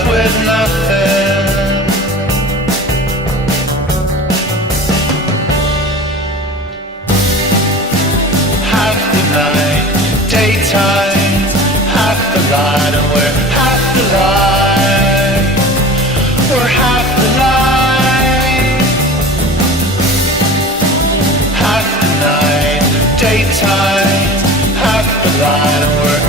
left with nothing. Half the night, daytime, half the light, and we're half the light. We're half the light. Half the night, daytime, half the light, and we're